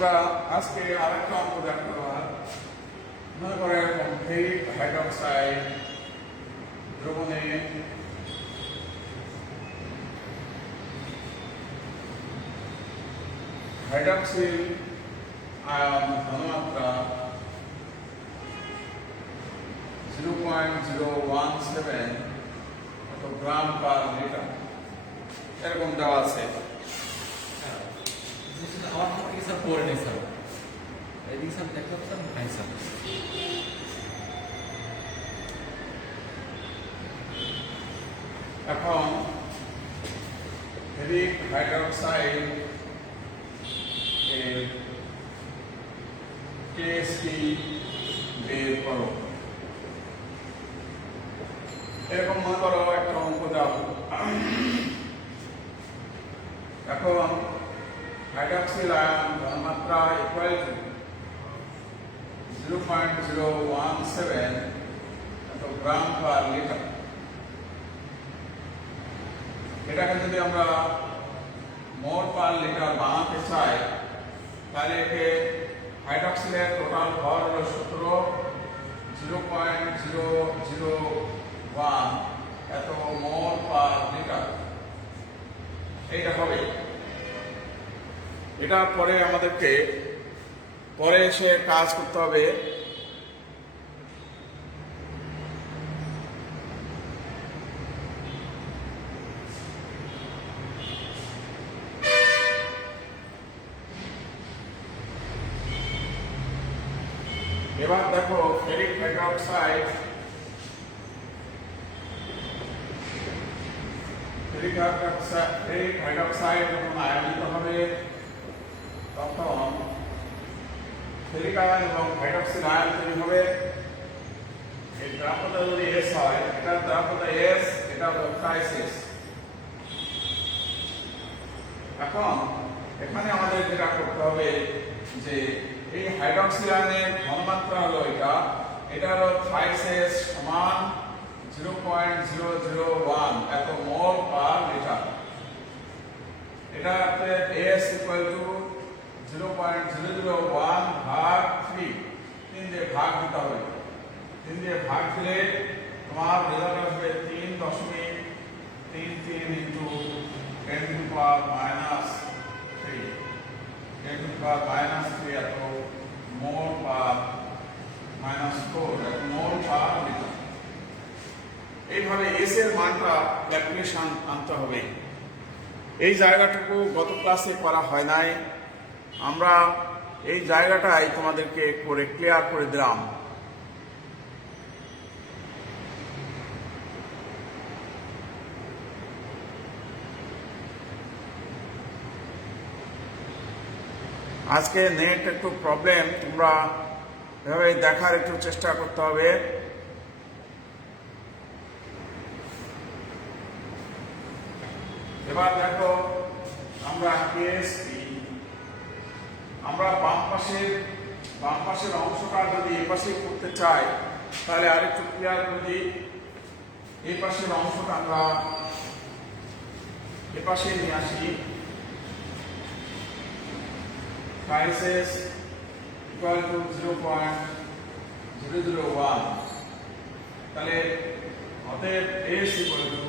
আমরা আজকে আরেকটা অঙ্ক দেখতে পার মনে করে ফেরিক হাইড্রোক্সাইড দ্রবণে হাইড্রক্সিল আয়ন ঘনমাত্রা 0.017 গ্রাম পার লিটার এরকম দেওয়া আছে। এখন ফেরিক হাইড্রোক্সাইড এর কেএসটি বের করো। এরকম মনে করো একটা অঙ্ক দাও। এখন হাইড্রক্সিল আয়ন ঘনমাত্রা equal to 0.017 gram per litre. এটাকে যদি আমরা মোল পার লিটার বানাতে চাই তাহলে একে হাইড্রক্সিলের টোটাল ভর হলো 0.001 মোল পার লিটার। এইটা হবে। এটা পরে আমাদেরকে পরে এসে কাজ করতে হবে। এবার দেখো ফেরিক হাইড্রোক্সাইড যখন আয়নিত হবে তখন ফেরিক আয়ন এবং হাইড্রক্সিল আয়ন তৈরি হবে। এই দ্রাবকতা যদি এস হয়, এটার দ্রাবকতা এস, এটা হলো ক্রাইসিস। এখন এখানে আমাদের যেটা করতে হবে যে এই হাইড্রক্সিল আয়নের ঘনমাত্রা হলো এটা হলো থ্রাইসেস সমান 0.001 মোল পার লিটার। এটাতে S ইকুয়াল টু 0.001 ভাগ 3 দিয়ে ভাগ দিতে হবে। 3 দিয়ে ভাগ দিলে তোমার রেজাল্ট আসবে 3.33 into 10 to the power -3 10 to the power -3 mole per -4 mole per litre. এইভাবে এস এর মানটা ক্যালকুলেশন আনতে হবে। এই জায়গাটুকু গত ক্লাসে করা হয় নাই, আমরা এই জায়গাটাই তোমাদেরকে করে ক্লিয়ার করে দিলাম। আজকে নেট একটু প্রবলেম, তোমরা এভাবে দেখার একটু চেষ্টা করতে হবে। এবার দেখো আমরা কেএসপি আমরা বাম পাশের অংশটা যদি এই পাশে করতে চাই তাহলে আরেকটু ক্লিয়ার করে দিই। এই পাশের অংশটা আমরা এ পাশে নিয়ে আসি। ক্রাইসিস ইকুয়াল টু 0.001 তাহলে অতএব এস ইকুয়াল টু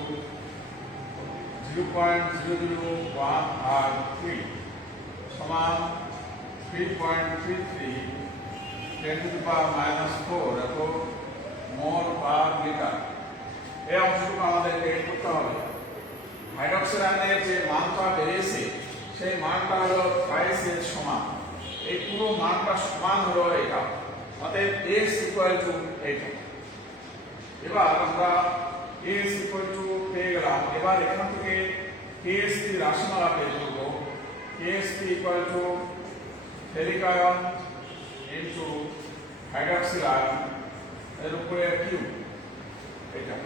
0.001 আর 3 সমান 3.33 10 to the power -4 mole per litre. এই অংশটুকু আমাদেরকে বের করতে হবে। হাইড্রক্সিল আয়নের যে মানটা বেরিয়েছে সেই মানটা হলো থ্রাইসের সমান। এই পুরো মানটা সমান হলো এটা, অতএব S ইকুয়াল টু এটা। এবার আমরা S ইকুয়াল টু পেয়ে গেলাম। এবার এখান থেকে কেএসপি রাশিমালা বের করব। KSP equal to ferric ion into hydroxyl ion এর উপরে কিউ এটা।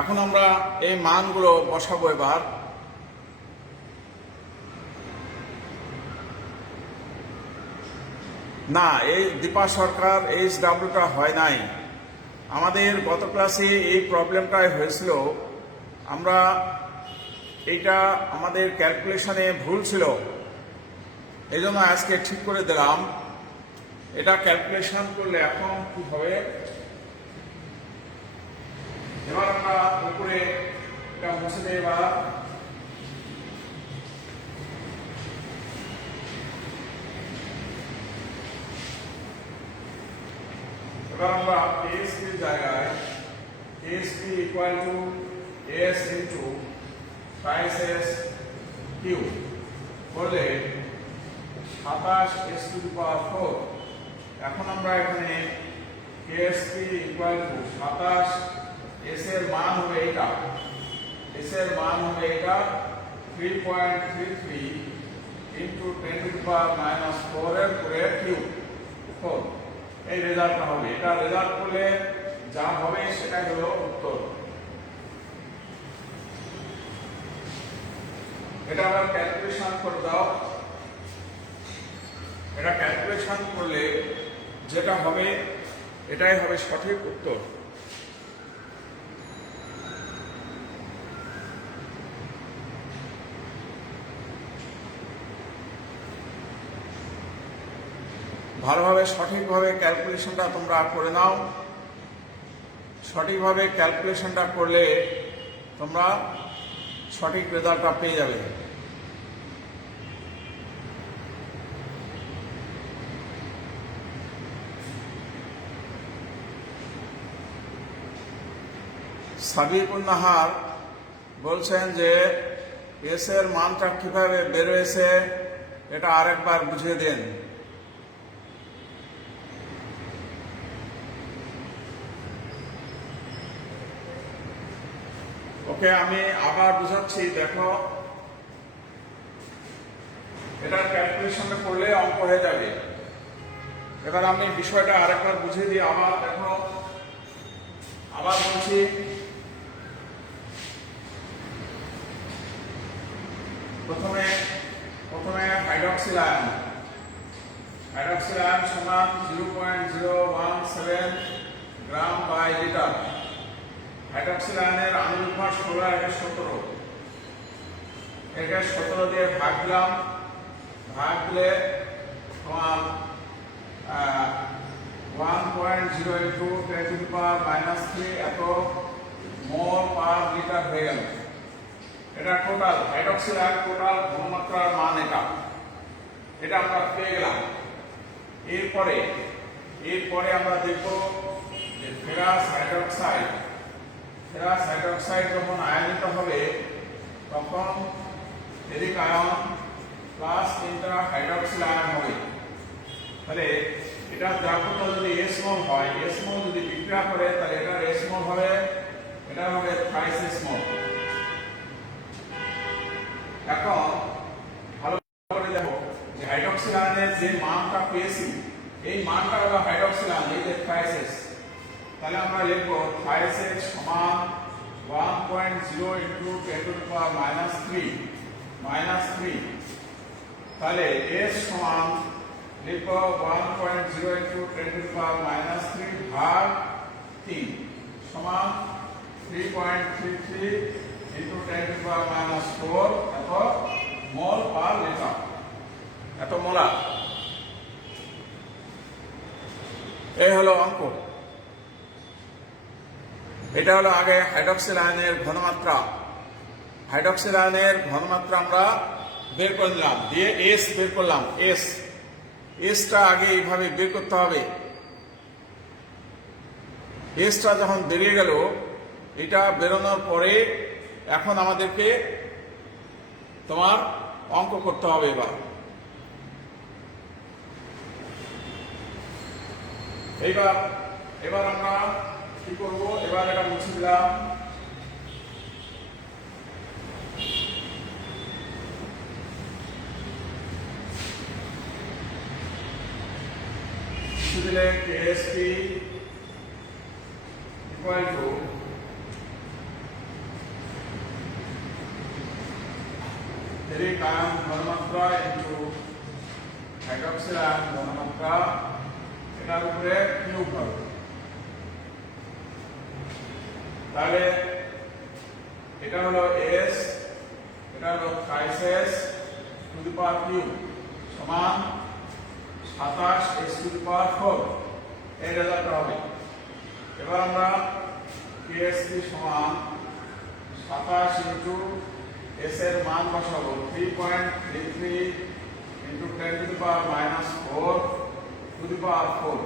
এখন আমরা এই মানগুলো বসাবো। এবার না, এই দীপা সরকার HWটা হয় নাই। আমাদের গত ক্লাসে এই প্রবলেমটাই হয়েছিল আমরা এইটা আমাদের ক্যালকুলেশনে ভুল ছিল, এই জন্য আজকে ঠিক করে দিলাম। এটা ক্যালকুলেশন করলে এখন কি হবে, এবার আমরা উপরে এটা মুছে দেই। এবার আমরা ASP জায়গায় ASP equal to AS into 5S Q করলে 27 S টু দি পাওয়ার 4। এখন আমরা এখানে ASP ইকুয়াল টু 27, S এর মান হবে এটা, S এর মান হবে এটা 3.33 ইন্টু 10 টু দি পাওয়ার -4 এর পুরো কিউব 4। এই রেজাল্টটা হবে। এটা রেজাল্ট করলে যা হবে সেটা হলো উত্তর। এটা আবার ক্যালকুলেশন করে দাও। এটা ক্যালকুলেশন করলে যেটা হবে এটাই হবে সঠিক উত্তর। ভালোভাবে সঠিকভাবে ক্যালকুলেশনটা তোমরা করে নাও। সঠিকভাবে ক্যালকুলেশনটা করলে তোমরা সঠিক রেজাল্টটা পেয়ে যাবে। সাবিকুন নাহার বলছেন যে এস এর মানটা কিভাবে বের হয়েছে এটা আরেকবার বুঝিয়ে দেন। ওকে, আমি আবার বুঝাচ্ছি, দেখো এটা ক্যালকুলেশনটা করলে অঙ্ক হয়ে যাবে। এবার আমি বিষয়টা আরেকবার বুঝিয়ে দিই। আবার দেখো, আবার বলছি, প্রথমে হাইড্রক্সিল আয়ন সমান 0.017 গ্রাম বাই লিটার। হাইড্রক্সিল আয়নের আণবিক ভর 16 একে 17, একে 17 দিয়ে ভাগ দিলাম। ভাগ দিলে তোমার 1.0 ইন্টু 10 টু দি পাওয়ার -3 এত মোল পার লিটার হয়ে গেল। এটা টোটাল হাইড্রক্সিল আয়ন টোটাল ঘনমাত্রার মান। এটা আমরা পেয়ে গেলাম। এরপরে আমরা দেখব যে ফেরাস হাইড্রক্সাইড যখন আয়নিত হবে তখন এরিক আয়ন প্লাস 3টা হাইড্রক্সিল আয়ন হবে। তাহলে এটা দ্রাবকটা যদি S মোল হয়, S মোল যদি বিক্রিয়া করে তাহলে এটা S মোল হবে, এটা হবে 5S মোল। এখন ভালো করে দেখো যে হাইড্রক্সিল আয়নের যে মানটা পেয়েছি এই মানটা হলো হাইড্রক্সিল আয়ন, এই যে 5S। তাহলে আমরা লিখব 5S সমান 1.0 ইন্টু 10 টু দি পাওয়ার -3। তাহলে S সমান লিখব 1.0 ইন্টু 10 টু দি পাওয়ার -3 ভাগ 3 সমান 3.33 ইন্টু 10 টু দি পাওয়ার -4 এত মোল পার লিটার, এত মোলার। এই হলো অঙ্ক। এটা হলো আগে হাইড্রক্সিল আয়নের ঘনমাত্রা। হাইড্রক্সিল আয়নের ঘনমাত্রা আমরা বের করে নিলাম, দিয়ে এস বের করলাম। এসটা আগে এইভাবে বের করতে হবে। এসটা যখন বেরিয়ে গেল, এটা বেরোনোর পরে এখন আমাদেরকে তোমার অঙ্ক করতে হবে। এবার আমরা কি করব, এবার এটা মুছে দিলাম। মুছে দিলে KSP equal to Eric ion ঘনমাত্রা ইন্টু হাইড্রক্সিল আয়ন ঘনমাত্রা, এটার উপরে কিউব হবে। তাহলে এটা হলো এস, এটা হলো থাইস S to the power cube সমান 27 এস টু দি পাওয়ার 4। এই রেজাল্টটা হবে। এবার আমরা কেএসপি সমান 27 ইন্টু এস এর মান বসাবো 3.33 into 10 to the power -4 to the power 4।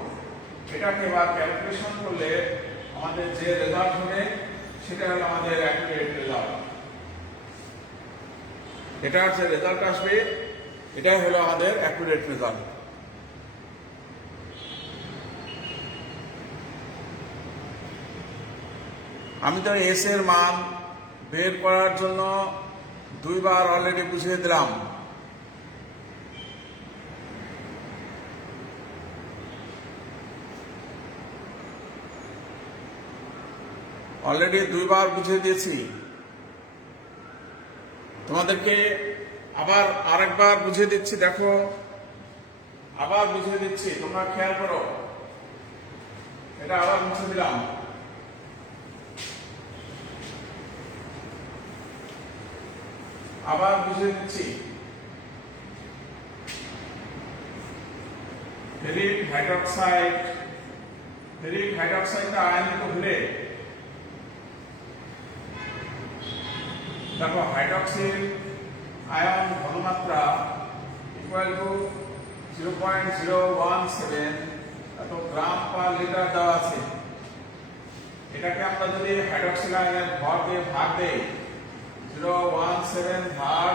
এটাকে এবার ক্যালকুলেশন করলে আমাদের যে রেজাল্ট হবে সেটা হলো আমাদের অ্যাকুরেট রেজাল্ট। এটার যে রেজাল্ট আসবে এটাই হলো আমাদের অ্যাকুরেট রেজাল্ট। আমি তো এস এর মান বের করার জন্য দুইবার অলরেডি বুঝিয়ে দিলাম। অলরেডি দুইবার বুঝিয়ে দিয়েছি। তোমাদেরকে আবার আরেকবার বুঝিয়ে দিচ্ছি, দেখো আবার বুঝিয়ে দিচ্ছি, তোমরা খেয়াল করো। এটা আবার মুছে দিলাম। আবার বুঝিয়ে দিচ্ছি। ফেরিক হাইড্রোক্সাইডটা আয়নিত হলে দেখো হাইড্রক্সিল আয়ন ঘনমাত্রা ইকুয়াল টু 0.017 এত গ্রাম পার লিটার দেওয়া আছে। এটাকে আমরা যদি হাইড্রক্সিল আয়নের ভর দিয়ে ভাগ দেই 0.17 ভাগ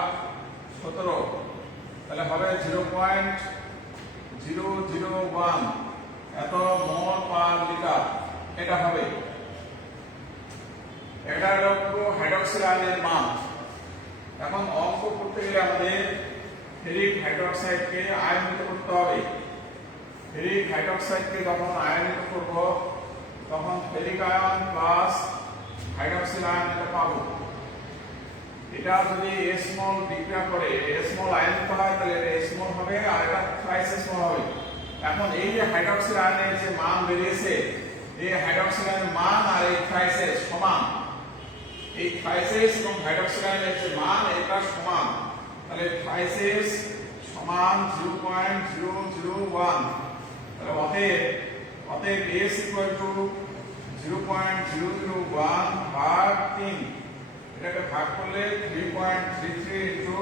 17 তাহলে হবে 0.001 এত মোল পার লিটার। এটা হবে, এটা হলো হাইড্রক্সিল আয়নের মান। এখন অঙ্ক করতে গেলে আমাদের ফেরিক হাইড্রোক্সাইডকে আয়নিত করতে হবে। ফেরিক হাইড্রোক্সাইডকে যখন আয়নিত করব তখন ferric ion plus hydroxyl ion এটা পাবো। এটা যদি এস মোল বিক্রিয়া করে এস মোল আয়নিত হয় তাহলে এটা এস মোল হবে আর এটা থ্রাইস এস মোল হবে। এখন এই যে হাইড্রক্সিল আয়নের যে মান বেরিয়েছে, এই হাইড্রক্সিল আয়নের মান আর এই থ্রাইস এস সমান। এই থ্রাইসেস এবং হাইড্রক্সিল আয়নের যে মান এটা সমান, তাহলে থ্রাইসেস সমান 0.001। তাহলে অতএব S ইকুয়াল টু 0.001 ভাগ 3। এটাকে ভাগ করলে 3.33 ইনটু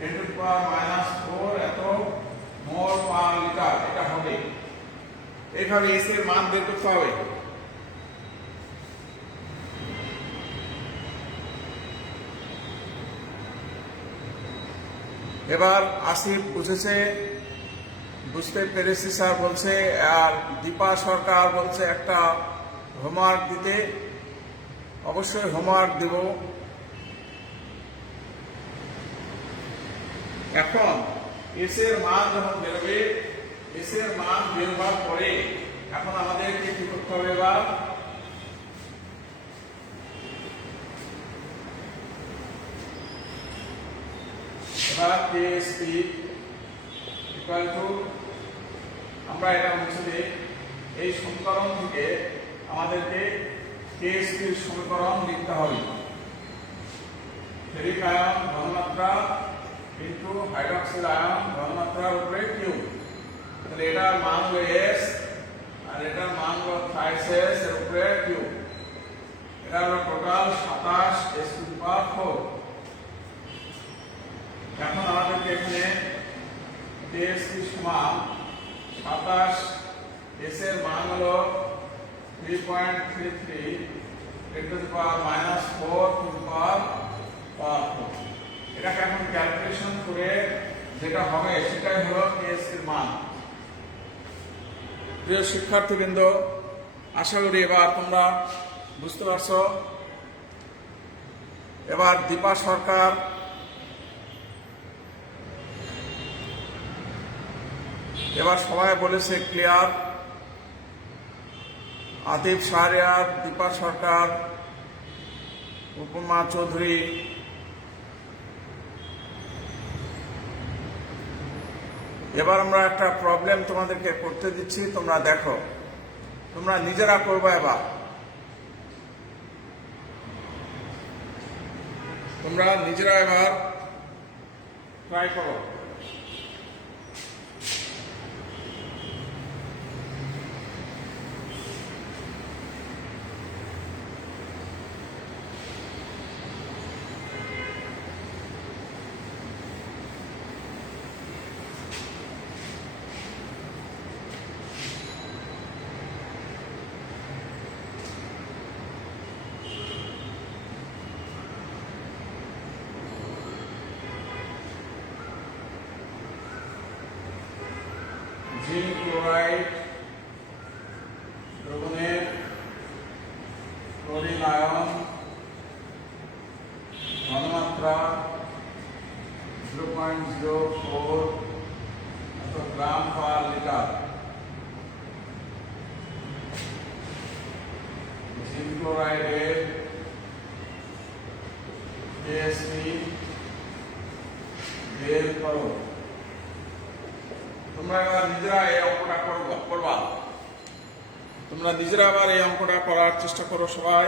10 টু দি পাওয়ার -4 এত মোল পার লিটার এটা হবে। এইভাবে S এর মান বের করতে হবে। এবার আসিফ বুঝেছে, বুঝতে পেরেছি স্যার বলছে, আর দীপা সরকার বলছে একটা হোমওয়ার্ক দিতে। অবশ্যই হোমওয়ার্ক দেব। এখন এস এর মান যখন বেরোবে, এস এর মান বের হওয়ার পরে এখন আমাদেরকে কি করতে হবে? এবার কেএসপি ইকুয়াল টু, আমরা এটা মুছে দিই, এই সমীকরণ থেকে আমাদেরকে কেএসপির সমীকরণ লিখতে হবে। ফেরিক আয়ন ঘনমাত্রা ইনটু হাইড্রক্সিল আয়ন ঘনমাত্রার উপরে কিউ। তাহলে এটার মান হলো এস আর এটার মান হলো থ্রাইস এস এর উপরে কিউ। এটা হলো total 27 S to the power 4। এখন আমাদেরকে এখানে কেএসপি সমান 27 এস এর মান হলো 3.33 10 to the power -4 to the power 4। এটাকে এখন ক্যালকুলেশন করে যেটা হবে সেটাই হলো কেএসপি এর মান। প্রিয় শিক্ষার্থীবৃন্দ, আশা করি এবার তোমরা বুঝতে পারছো। এবার দীপা সরকার এবার সবাই বলেছে ক্লিয়ার। আতিফ শাহরিয়ার, দীপা সরকার, উপমা চৌধুরী। এবার আমরা একটা প্রবলেম তোমাদেরকে করতে দিচ্ছি, তোমরা দেখো, তোমরা নিজেরা করবে। এবার তোমরা নিজেরা এবার ট্রাই করো। জিঙ্ক ক্লোরাইড দ্রবণের ক্লোরিন আয়ন ঘনমাত্রা 0.04 গ্রাম পার লিটার। জিঙ্ক ক্লোরাইডের কেএসপি বের করো। তোমরা এবার নিজেরা এই অঙ্কটা করবা। তোমরা নিজেরা আবার এই অঙ্কটা করার চেষ্টা করো সবাই।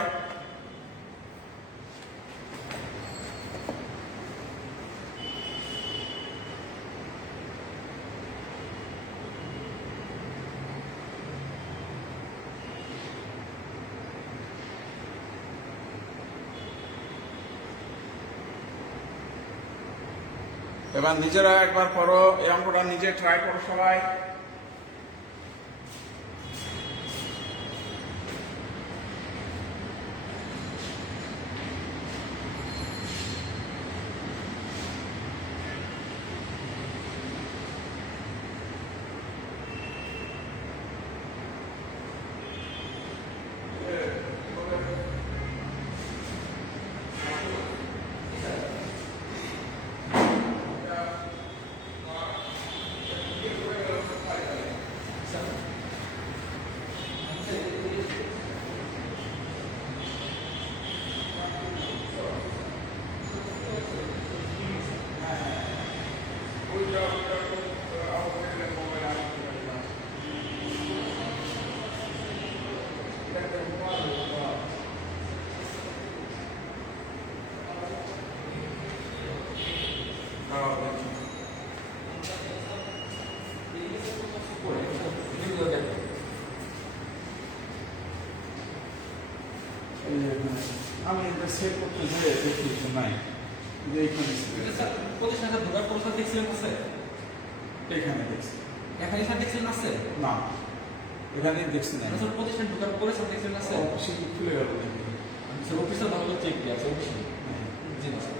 এবার নিজেরা একবার করো, এই অঙ্কটা নিজে ট্রাই করো সবাই। আমি এটা সেভ করতে যে দেখি নাই যে এইখানে প্রতিষ্ঠানটা ঢোকার পর স্যার দেখছিলেন আছে এখানে দেখছি। এখানে স্যার দেখছিলেন আছে না, এখানে দেখছি না। স্যার প্রতিষ্ঠান ঢোকার পরে স্যার দেখছিলেন আছে সেটি খুলে গেল দেখি। স্যার অফিসার ভালো চেক দিয়ে আছে অফিসে জি না স্যার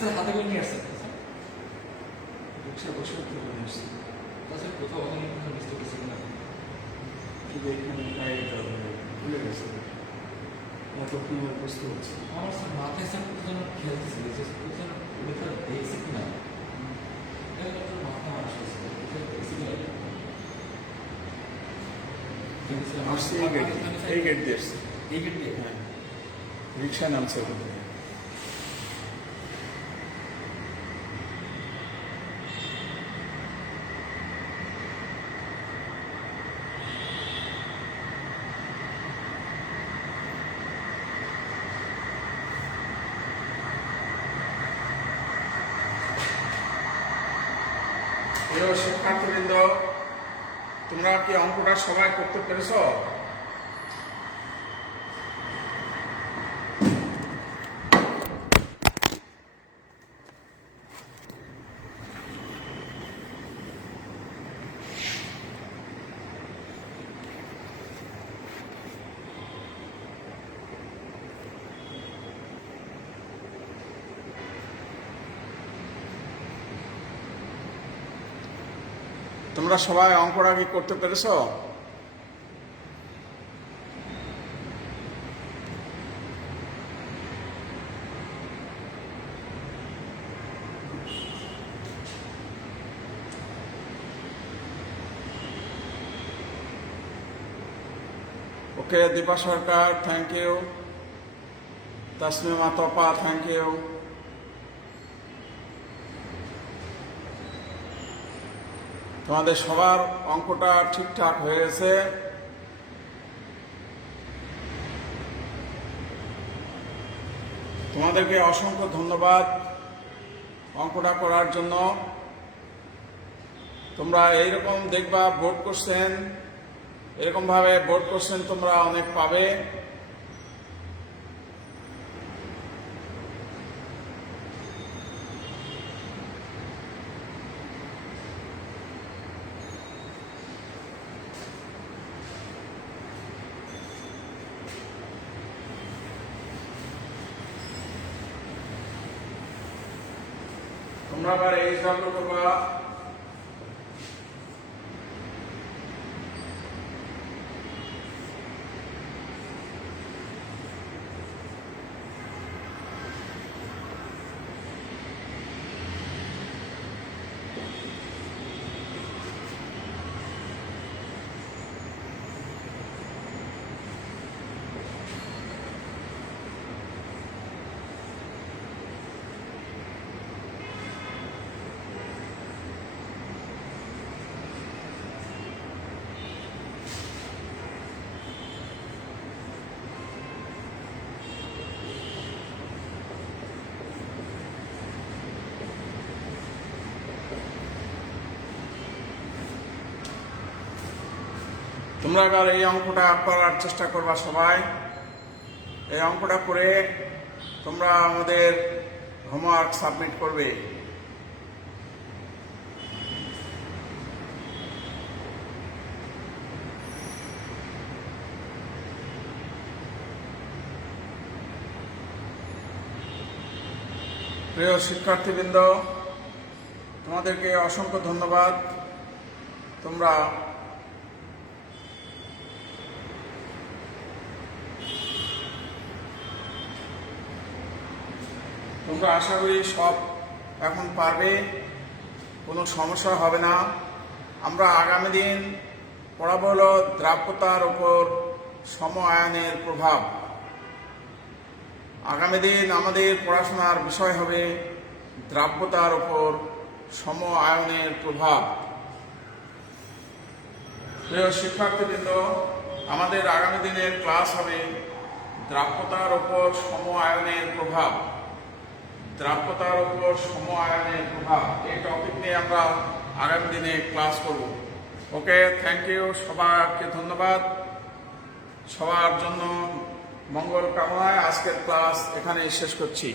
স্যার হাতে করে নিয়ে আসছেন রিক্সা বসে তুলে নিয়ে আসছি। স্যার কোথাও অনেক মিস্টেক কিছু না শুধু এখানে গাড়িটা খুলে গেছে, এতক্ষণ বুঝতে পারছি। আমার স্যার মাথায় স্যার কোথাও খেলতেছিল যে কোথাও ওটা দেখছি কিনা মাথা আসছে আসছি এই গেট দিয়ে আসছি। এই গেট দিয়ে হ্যাঁ, রিক্সা নামছে ওখান থেকে। প্রিয় শিক্ষার্থীবৃন্দ, তোমরা কি অঙ্কটা সবাই করতে পেরেছ? তোমরা সবাই অঙ্কটা কি করতে পেরেছ? ওকে, দীপা সরকার থ্যাংক ইউ, তাসমিমা তপা থ্যাংক ইউ। তোমাদের সবার অঙ্কটা ঠিকঠাক হয়ে গেছে। তোমাদেরকে অসংখ্য ধন্যবাদ অঙ্কটা করার জন্য। তোমরা এইরকম দেখবা বোর্ড কোশ্চেন, এরকমভাবে বোর্ড কোশ্চেন তোমরা অনেক পাবে। তোমরা আবার এই হিসাবটা করবা। তোমরা এবার এই অঙ্কটা করার চেষ্টা করবা সবাই। এই অঙ্কটা করে তোমরা আমাদের হোমওয়ার্ক সাবমিট করবে। প্রিয় শিক্ষার্থীবৃন্দ, তোমাদেরকে অসংখ্য ধন্যবাদ। তোমরা আশা করি সব এখন পারবে, কোনো সমস্যা হবে না। আমরা আগামী দিন পড়াবো হলো দ্রাব্যতার উপর সম আয়নের প্রভাব। আগামী দিন আমাদের পড়াশোনার বিষয় হবে দ্রাব্যতার উপর সম আয়নের প্রভাব। প্রিয় শিক্ষার্থীবৃন্দ, আমাদের আগামী দিনের ক্লাস হবে দ্রাব্যতার উপর সম আয়নের প্রভাব। দ্রাব্যতার উপর সম আয়নের প্রভাব এই টপিক নিয়ে আমরা আগামী দিনে ক্লাস করব। ওকে, থ্যাংক ইউ, সবাইকে ধন্যবাদ। সবার জন্য মঙ্গল কামনায় আজকের ক্লাস এখানে শেষ করছি।